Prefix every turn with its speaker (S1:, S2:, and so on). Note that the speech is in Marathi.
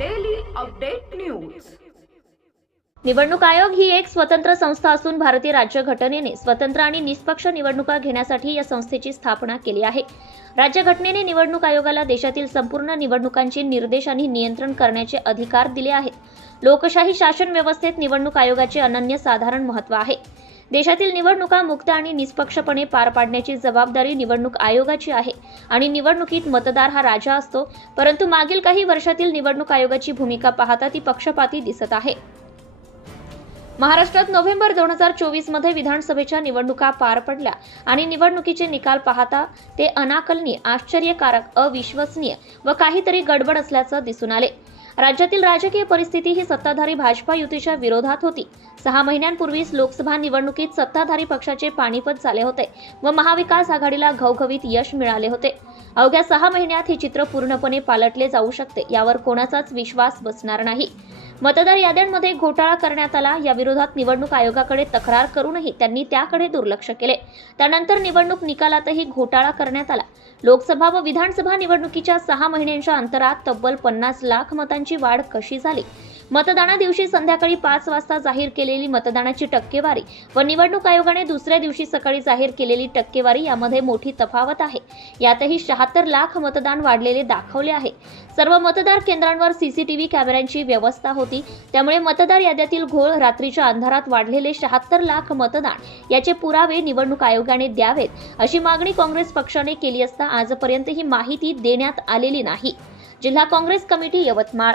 S1: अपडेट न्यूज
S2: निवडणूक आयोग ही एक स्वतंत्र संस्था असून भारतीय राज्यघटनेने स्वतंत्र आणि निष्पक्ष निवडणुका घेण्यासाठी या संस्थेची स्थापना केली आहे. राज्यघटनेने निवडणूक आयोगाला देशातील संपूर्ण निवडणुकांचे निर्देश आणि नियंत्रण करण्याचे अधिकार दिले आहेत. लोकशाही शासन व्यवस्थेत निवडणूक आयोगाचे अनन्य साधारण महत्त्व आहे. देशातील निवडणुका मुक्त आणि निष्पक्षपणे पार पाडण्याची जबाबदारी निवडणूक आयोगाची आहे. आणि निवडणुकीत मतदार हा राजा असतो परंतु मागील काही वर्षातील निवडणूक आयोगाची भूमिका पाहता ती पक्षपाती दिसत आहे. महाराष्ट्रात नोव्हेंबर दोन हजार चोवीसमध्ये विधानसभेच्या निवडणुका पार पडल्या आणि निवडणुकीचे निकाल पाहता ते अनाकलनीय आश्चर्यकारक अविश्वसनीय व काहीतरी गडबड असल्याचं दिसून आले. राज्यातील राजकीय परिस्थिती ही सत्ताधारी भाजपा युतीच्या विरोधात होती. सहा महिन्यांपूर्वीच लोकसभा निवडणुकीत सत्ताधारी पक्षाचे पाणीपत झाले होते व महाविकास आघाडीला घवघवीत यश मिळाले होते. अवघ्या सहा महिन्यात हे चित्र पूर्णपणे पालटले जाऊ शकते यावर कोणाचाच विश्वास बसणार नाही. मतदार याद्यांमध्ये घोटाळा करण्यात आला. या विरोधात निवडणूक आयोगाकडे तक्रार करूनही त्यांनी त्याकडे दुर्लक्ष केले. त्यानंतर निवडणूक निकालातही घोटाळा करण्यात आला. लोकसभा व विधानसभा निवडणुकीच्या सहा महिन्यांच्या अंतरात तब्बल पन्नास लाख मतांची वाढ कशी झाली? मतदाना दिवशी संध्याकाळी पाच वाजता जाहीर केलेली मतदानाची टक्केवारी व निवडणूक आयोगाने दुसऱ्या दिवशी सकाळी जाहीर केलेली टक्केवारी यामध्ये मोठी तफावत आहे. यातही शहात्तर लाख मतदान वाढलेले दाखवले आहे. सर्व मतदार केंद्रांवर सीसीटीव्ही कॅमेऱ्यांची व्यवस्था होती. त्यामुळे मतदार याद्यातील घोळ रात्रीच्या अंधारात वाढलेले शहात्तर लाख मतदान याचे पुरावे निवडणूक आयोगाने द्यावेत. अशी मागणी काँग्रेस पक्षाने केली असता आजपर्यंत ही माहिती देण्यात आलेली नाही. जिल्हा Congress committee Yavatmal.